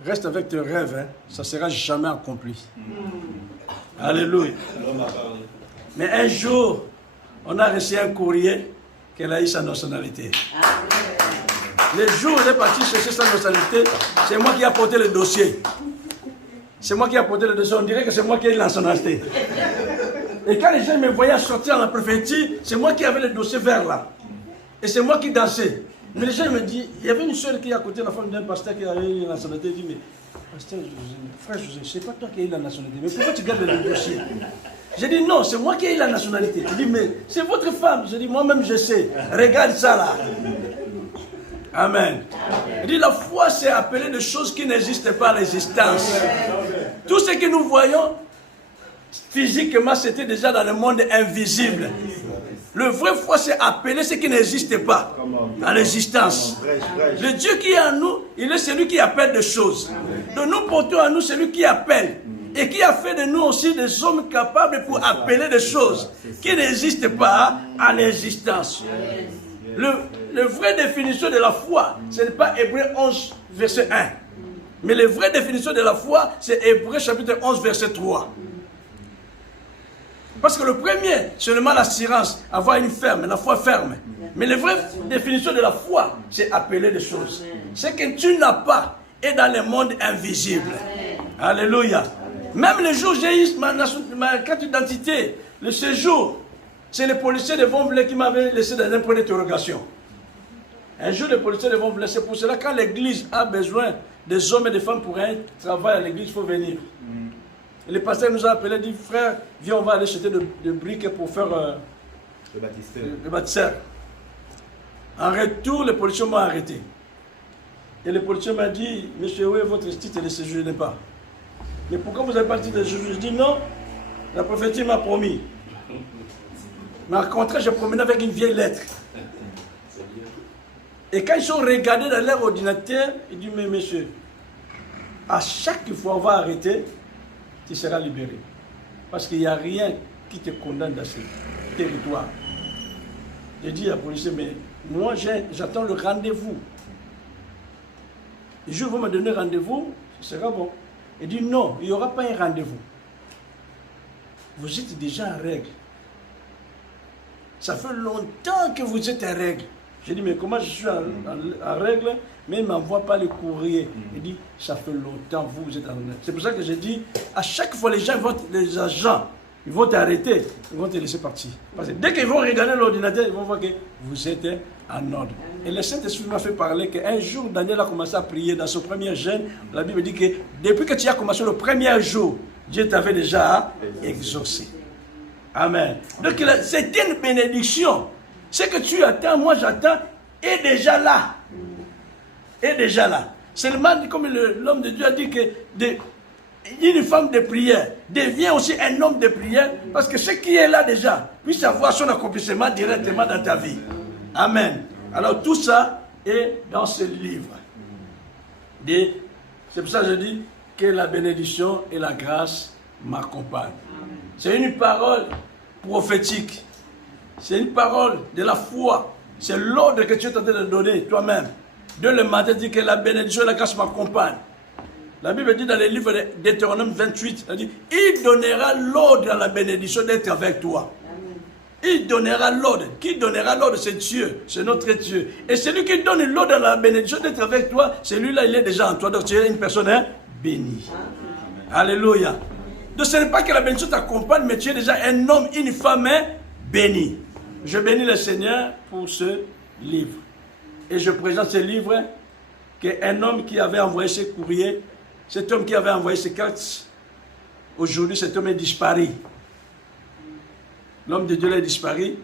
reste avec tes rêves, hein, ça ne sera jamais accompli. Alléluia. Mais un jour, on a reçu un courrier qu'elle a eu sa nationalité. Le jour où elle est partie chercher sa nationalité, c'est moi qui ai apporté le dossier. C'est moi qui ai apporté le dossier. On dirait que c'est moi qui ai eu la nationalité. Et quand les gens me voyaient sortir en la préfecture, c'est moi qui avais le dossier vert là. Et c'est moi qui dansais. Mais les gens me disent, il y avait une soeur qui est à côté de la femme d'un pasteur qui avait eu la nationalité. Il dit, mais pasteur José, frère José, c'est pas toi qui as eu la nationalité. Mais pourquoi tu gardes le dossier? J'ai dit, non, c'est moi qui ai eu la nationalité. Il dit, mais c'est votre femme. J'ai dit, moi-même je sais. Regarde ça là. Amen. Il dit, la foi c'est appeler des choses qui n'existent pas à l'existence. Tout ce que nous voyons, physiquement, c'était déjà dans le monde invisible. Le vrai foi, c'est appeler ce qui n'existe pas à l'existence. Le Dieu qui est en nous, il est celui qui appelle des choses. Donc nous portons en nous celui qui appelle. Et qui a fait de nous aussi des hommes capables pour appeler des choses qui n'existent pas à l'existence. La vraie définition de la foi, ce n'est pas Hébreux 11, verset 1. Mais la vraie définition de la foi, c'est Hébreux chapitre 11, verset 3. Parce que le premier, seulement l'assurance, avoir une ferme, la foi ferme. Mais la vraie définition de la foi, c'est appeler des choses. Ce que tu n'as pas est dans le monde invisible. Alléluia. Même le jour où j'ai eu ma carte d'identité, le séjour, c'est les policiers de Vonvlé qui m'avaient laissé dans un point d'interrogation. Un jour, les policiers de Vonvlé, c'est pour cela que quand l'église a besoin des hommes et des femmes pour un travail à l'église, il faut venir. Et le pasteur nous a appelé, dit, frère, viens, on va aller jeter des briques pour faire le baptistère. En retour, les policiers m'ont arrêté. Et le policier m'a dit, monsieur, oui, votre titre de séjour n'est pas. Mais pourquoi vous n'avez pas le titre de séjour? Je dis non, la prophétie m'a promis. Mais au contraire, j'ai promené avec une vieille lettre. Et quand ils sont regardés dans leur ordinateur, ils disent, mais monsieur, à chaque fois on va arrêter, tu seras libéré. Parce qu'il n'y a rien qui te condamne dans ce territoire. J'ai dit à la police, mais moi j'attends le rendez-vous. Le jour où vous me donnez rendez-vous, ce sera bon. Il dit non, il n'y aura pas un rendez-vous. Vous êtes déjà en règle. Ça fait longtemps que vous êtes en règle. J'ai dit, mais comment je suis en règle, mais il ne m'envoie pas le courrier. Il dit, ça fait longtemps que vous êtes en règle. C'est pour ça que j'ai dit, à chaque fois, les agents, ils vont t'arrêter, ils vont te laisser partir. Parce que dès qu'ils vont regarder l'ordinateur, ils vont voir que vous êtes en ordre. Et le Saint-Esprit m'a fait parler qu'un jour, Daniel a commencé à prier dans son premier jeûne. La Bible dit que depuis que tu as commencé le premier jour, Dieu t'avait déjà exaucé. Amen. Donc c'est une bénédiction. Ce que tu attends, moi j'attends, est déjà là. Est déjà là. Seulement, comme l'homme de Dieu a dit que une femme de prière devient aussi un homme de prière, parce que ce qui est là déjà puisse avoir son accomplissement directement dans ta vie. Amen. Alors tout ça est dans ce livre. C'est pour ça que je dis que la bénédiction et la grâce m'accompagnent. C'est une parole prophétique. C'est une parole de la foi. C'est l'ordre que tu es en train de donner toi-même. Dieu le matin dit que la bénédiction et la grâce m'accompagnent. La Bible dit dans le livre de Deutéronome 28, elle dit, il donnera l'ordre à la bénédiction d'être avec toi. Il donnera l'ordre. Qui donnera l'ordre? C'est Dieu. C'est notre Dieu. Et celui qui donne l'ordre à la bénédiction d'être avec toi, celui-là, il est déjà en toi. Donc tu es une personne bénie. Alléluia. Donc ce n'est pas que la bénédiction t'accompagne, mais tu es déjà un homme, une femme bénie. Je bénis le Seigneur pour ce livre. Et je présente ce livre qu'un homme qui avait envoyé ce courrier, cet homme qui avait envoyé ces cartes, aujourd'hui cet homme est disparu. L'homme de Dieu est disparu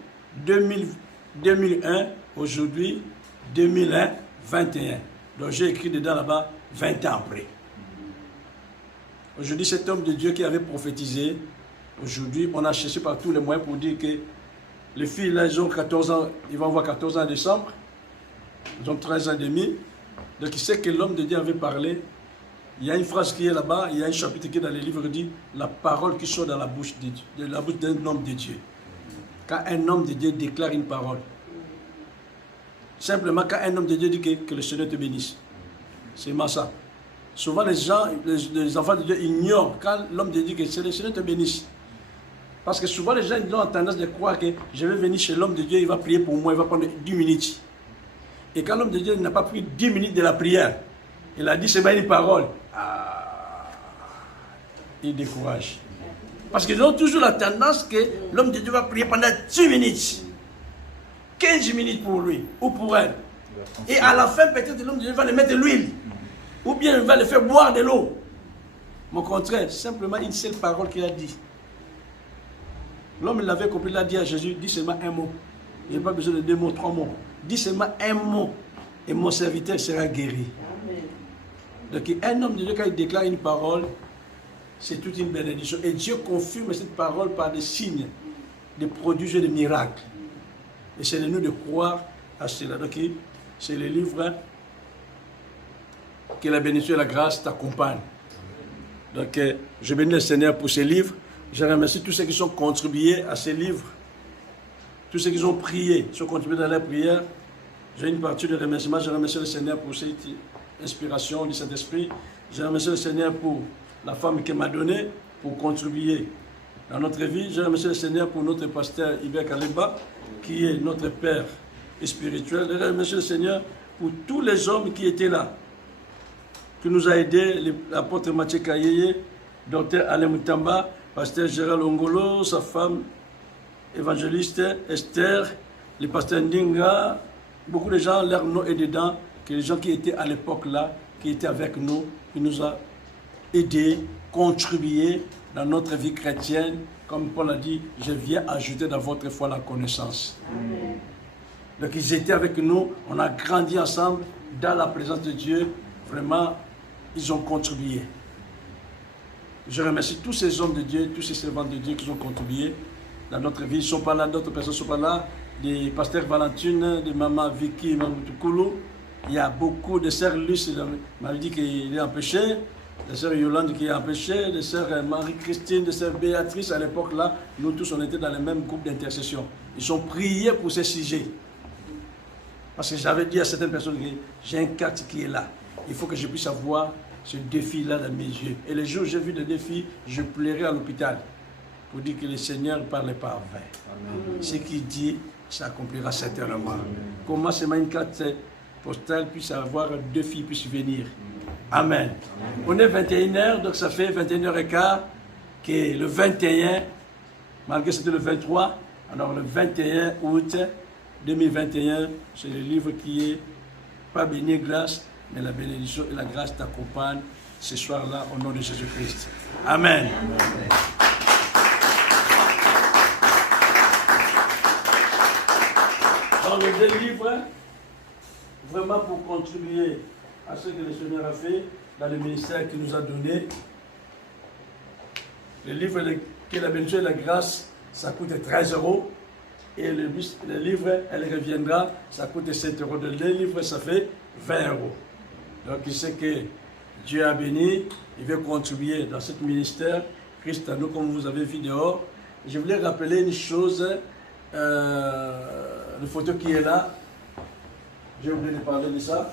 2001, aujourd'hui 2001, 21. Donc j'ai écrit dedans là-bas 20 ans après. Aujourd'hui, cet homme de Dieu qui avait prophétisé, aujourd'hui, on a cherché par tous les moyens pour dire que les filles, là, ils ont 14 ans, ils vont avoir 14 ans en décembre, ils ont 13 ans et demi. Donc il sait que l'homme de Dieu avait parlé. Il y a une phrase qui est là-bas, il y a un chapitre qui est dans les livres qui dit la parole qui sort dans la bouche de Dieu, de la bouche d'un homme de Dieu. Quand un homme de Dieu déclare une parole, simplement quand un homme de Dieu dit que le Seigneur te bénisse, c'est ça. Souvent les gens, les enfants de Dieu ignorent quand l'homme de Dieu dit que le Seigneur te bénisse. Parce que souvent les gens ils ont tendance de croire que je vais venir chez l'homme de Dieu, il va prier pour moi, il va prendre 10 minutes. Et quand l'homme de Dieu n'a pas pris 10 minutes de la prière, il a dit c'est pas une parole. Il décourage. Parce qu'ils ont toujours la tendance que l'homme de Dieu va prier pendant 10 minutes. 15 minutes pour lui ou pour elle. Et à la fin, peut-être l'homme de Dieu va le mettre de l'huile. Ou bien il va le faire boire de l'eau. Au contraire, simplement une seule parole qu'il a dit. L'homme l'avait compris, il a dit à Jésus, dis seulement un mot. Il n'y a pas besoin de 2 mots, 3 mots. Dis seulement un mot et mon serviteur sera guéri. Donc un homme de Dieu, quand il déclare une parole, c'est toute une bénédiction. Et Dieu confirme cette parole par des signes, des prodiges et des miracles. Et c'est de nous de croire à cela. Donc c'est le livre que la bénédiction et la grâce t'accompagnent. Donc je bénis le Seigneur pour ce livre. Je remercie tous ceux qui sont contribués à ce livre. Tous ceux qui ont prié, qui sont contribués dans la prière. J'ai une partie de remerciement. Je remercie le Seigneur pour cette inspiration du Saint-Esprit. Je remercie le Seigneur pour la femme qu'il m'a donnée pour contribuer dans notre vie. Je remercie le Seigneur pour notre pasteur Iber Kaleba, qui est notre Père spirituel. Je remercie le Seigneur pour tous les hommes qui étaient là, qui nous a aidés, l'apôtre Mathieu Kayeye, docteur Alain Moutamba, pasteur Gérald Ongolo, sa femme évangéliste Esther, le pasteur Ndinga, beaucoup de gens, leur nom est dedans, que les gens qui étaient à l'époque là, qui étaient avec nous, qui nous ont aidés, contribués dans notre vie chrétienne. Comme Paul a dit, je viens ajouter dans votre foi la connaissance. Amen. Donc ils étaient avec nous, on a grandi ensemble dans la présence de Dieu. Vraiment, ils ont contribué. Je remercie tous ces hommes de Dieu, tous ces servants de Dieu qui ont contribué dans notre vie. Ils ne sont pas là, d'autres personnes ne sont pas là. Des pasteurs Valentine, de maman Vicky, maman Toukoulou. Il y a beaucoup de sœurs Luce, m'a dit qu'il est empêché. Des sœurs Yolande qui est empêchée, des sœurs Marie-Christine, des sœurs Béatrice. À l'époque là, nous tous on était dans le même groupe d'intercession. Ils ont prié pour ces sujets. Parce que j'avais dit à certaines personnes que j'ai un cadre qui est là. Il faut que je puisse avoir ce défi-là dans mes yeux. Et les jours où j'ai vu des défis, je pleurais à l'hôpital pour dire que le Seigneur ne parle pas en vain. Ce qu'il dit, ça accomplira certainement. Comment seulement une carte postale puisse avoir un défi, puisse venir. Amen. On est 21h, donc ça fait 21h15 que le 21, malgré que c'était le 23, alors le 21 août 2021, c'est le livre qui est pas béni grâce, mais la bénédiction et la grâce t'accompagnent ce soir-là au nom de Jésus-Christ. Amen. Amen. Dans les 2 livres, vraiment pour contribuer à ce que le Seigneur a fait dans le ministère qu'il nous a donné. Le livre que la bénédiction et la grâce, ça coûte 13 €. Et le livre, elle reviendra, ça coûte 7 €. Le livre, ça fait 20 €. Donc il sait que Dieu a béni, il veut contribuer dans ce ministère. Christ à nous, comme vous avez vu dehors. Je voulais rappeler une chose, la photo qui est là. J'ai oublié de parler de ça.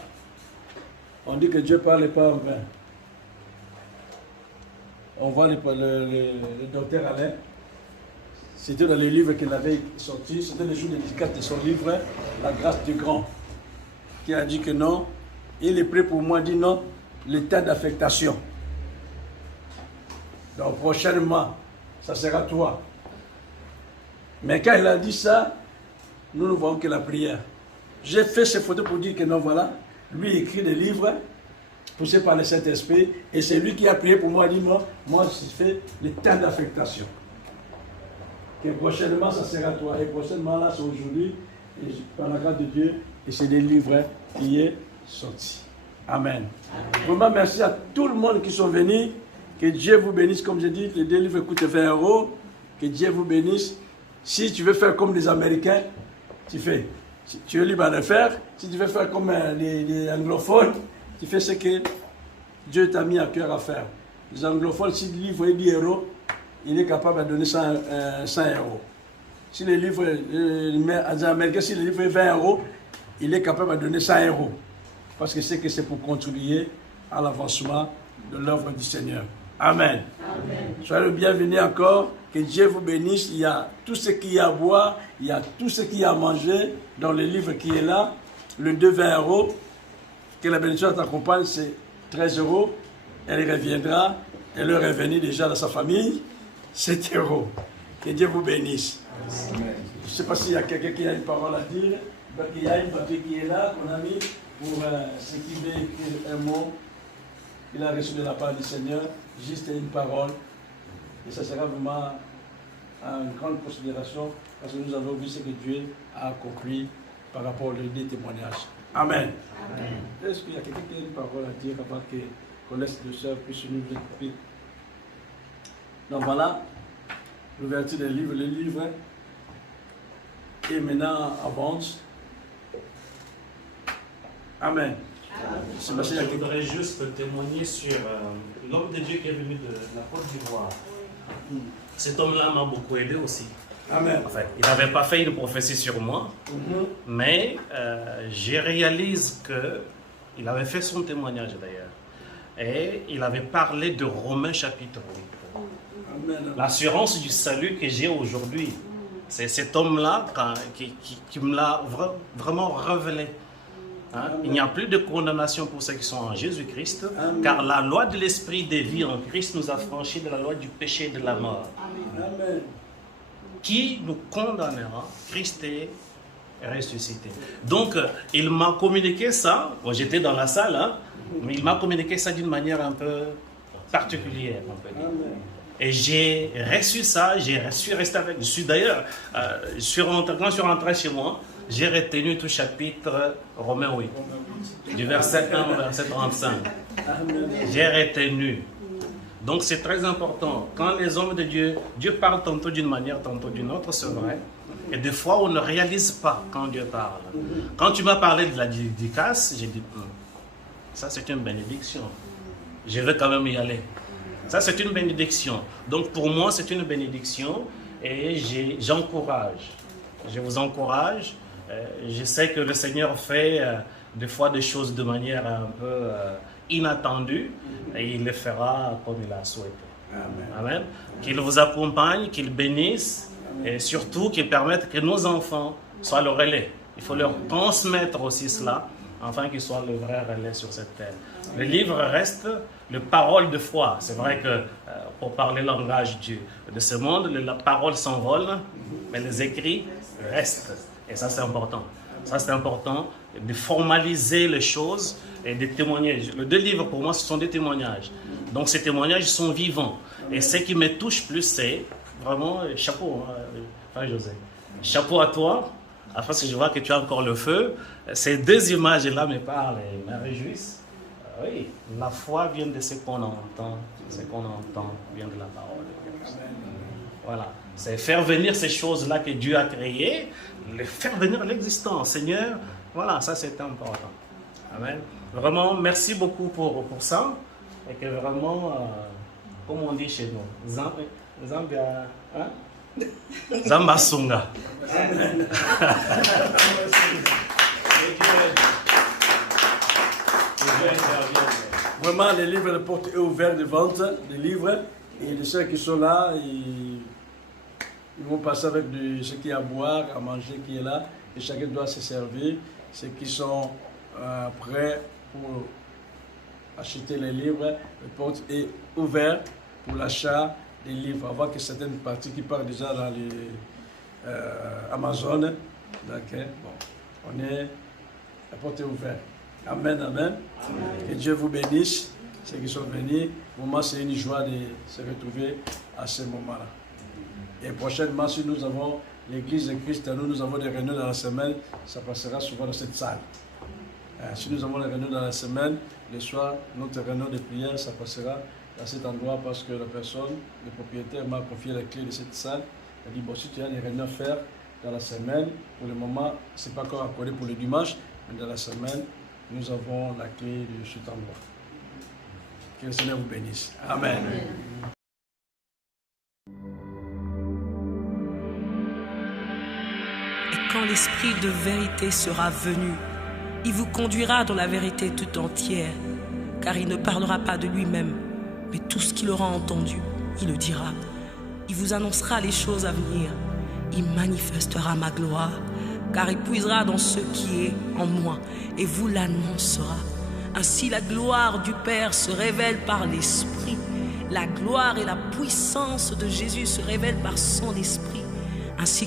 On dit que Dieu parle pas en vain. On voit le docteur Alain. C'était dans les livres qu'il avait sortis. C'était le jour de dédicace de son livre, La grâce du grand. Qui a dit que non, il est prêt pour moi, dit non, l'état d'affectation. Donc prochainement, ça sera toi. Mais quand il a dit ça, nous ne voyons que la prière. J'ai fait ces photos pour dire que non, voilà. Lui écrit des livres, poussé par le Saint-Esprit, et c'est lui qui a prié pour moi, dit moi je fais le temps d'affectation. Que prochainement, ça sera toi. Et prochainement, là, c'est aujourd'hui, et par la grâce de Dieu, et c'est des livres qui est sorti. Amen. Vraiment, merci à tout le monde qui sont venus. Que Dieu vous bénisse, comme je dis, les 2 livres coûtent 20 €. Que Dieu vous bénisse. Si tu veux faire comme les Américains, tu fais. Si tu es libre de faire. Si tu veux faire comme les anglophones, tu fais ce que Dieu t'a mis à cœur à faire. Les anglophones, si le livre est 10 €, il est capable de donner 100 €. Si le livre, les Américains, si le livre est 20 €, il est capable de donner 100 €. Parce que c'est que c'est pour contribuer à l'avancement de l'œuvre du Seigneur. Amen. Amen. Soyez le bienvenu encore. Que Dieu vous bénisse. Il y a tout ce qu'il y a à boire, il y a tout ce qu'il y a à manger dans le livre qui est là. Le 2 20 €. Que la bénédiction t'accompagne, c'est 13 €. Elle reviendra. Elle est revenue déjà dans sa famille. 7 €. Que Dieu vous bénisse. Amen. Je ne sais pas s'il y a quelqu'un qui a une parole à dire. Donc, il y a une papier qui est là, qu'on a mis pour ce qui veut écrire un mot qu'il a reçu de la part du Seigneur. Juste une parole. Et ça sera vraiment une grande considération parce que nous avons vu ce que Dieu a accompli par rapport aux deux témoignages. Amen. Amen. Est-ce qu'il y a quelqu'un qui a une parole à dire avant qu'on laisse le soeur puisse nous écouter? Donc voilà, l'ouverture des livres. Le livre est maintenant à vente. Amen. Je voudrais juste témoigner sur l'homme de Dieu qui est venu de la Côte d'Ivoire. Cet homme-là m'a beaucoup aidé aussi. Amen. Enfin, il n'avait pas fait une prophétie sur moi, mais je réalise qu'il avait fait son témoignage d'ailleurs. Et il avait parlé de Romains chapitre 8. Amen. L'assurance du salut que j'ai aujourd'hui, c'est cet homme-là qui me l'a vraiment révélé. Hein? Il n'y a plus de condamnation pour ceux qui sont en Jésus-Christ, car la loi de l'esprit de vie en Christ nous a franchis de la loi du péché et de la mort. Amen. Qui nous condamnera? Christ est ressuscité. Donc, il m'a communiqué ça. Bon, j'étais dans la salle, hein, mais il m'a communiqué ça d'une manière un peu particulière, on peut dire. Et j'ai reçu ça, j'ai su rester avec. Je suis d'ailleurs, quand je suis rentré chez moi, j'ai retenu tout chapitre Romains 8, du verset 1 au verset 35. J'ai retenu. Donc c'est très important. Quand les hommes de Dieu, Dieu parle tantôt d'une manière, tantôt d'une autre, c'est vrai. Et des fois, on ne réalise pas quand Dieu parle. Quand tu m'as parlé de la dédicace, j'ai dit, ça c'est une bénédiction. Je vais quand même y aller. Ça c'est une bénédiction. Donc pour moi, c'est une bénédiction et j'encourage. Je vous encourage. Je sais que le Seigneur fait des fois des choses de manière un peu inattendue et il le fera comme il a souhaité. Amen. Amen. Qu'il vous accompagne, qu'il bénisse et surtout qu'il permette que nos enfants soient le relais. Il faut leur transmettre aussi cela afin qu'ils soient le vrai relais sur cette terre. Le livre reste le parole de foi. C'est vrai que pour parler le langage de ce monde, la parole s'envole, mais les écrits restent. Et ça, c'est important. Ça, c'est important de formaliser les choses et de témoigner. Les deux livres, pour moi, ce sont des témoignages. Donc, ces témoignages sont vivants. Et ce qui me touche plus, c'est vraiment chapeau, Frère José. Chapeau à toi, parce que je vois que tu as encore le feu. Ces deux images-là me parlent et me réjouissent. Oui, la foi vient de ce qu'on entend. Ce qu'on entend vient de la parole de Dieu. Voilà. C'est faire venir ces choses-là que Dieu a créées, les faire venir à l'existence. Seigneur, voilà, ça c'est important. Amen. Vraiment, merci beaucoup pour ça. Et que vraiment, comme on dit chez nous, Zambia, hein? Zambasunga. Vraiment, les livres, la porte est ouverte de vente, les livres. Et les ceux qui sont là, ils vont passer avec ce qu'il y a à boire, à manger qui est là. Et chacun doit se servir. Ceux qui sont prêts pour acheter les livres, la porte est ouverte pour l'achat des livres. Avant que certaines parties qui partent déjà dans les Amazon. D'accord. Bon, la porte est ouverte. Amen, amen. Que Dieu vous bénisse. Ceux qui sont venus, vraiment c'est une joie de se retrouver à ce moment-là. Et prochainement, si nous avons l'église de Christ, nous avons des réunions dans la semaine, ça passera souvent dans cette salle. Si nous avons des réunions dans la semaine, le soir, notre réunion de prière, ça passera à cet endroit parce que la personne, le propriétaire m'a confié la clé de cette salle. Il a dit, bon, si tu as des réunions à faire dans la semaine, pour le moment, ce n'est pas encore accordé pour le dimanche, mais dans la semaine, nous avons la clé de cet endroit. Que le Seigneur vous bénisse. Amen. Et quand l'Esprit de vérité sera venu, il vous conduira dans la vérité tout entière, car il ne parlera pas de lui-même, mais tout ce qu'il aura entendu, il le dira. Il vous annoncera les choses à venir. Il manifestera ma gloire, car il puisera dans ce qui est en moi et vous l'annoncera. Ainsi la gloire du Père se révèle par l'Esprit. La gloire et la puissance de Jésus se révèlent par son Esprit. Ainsi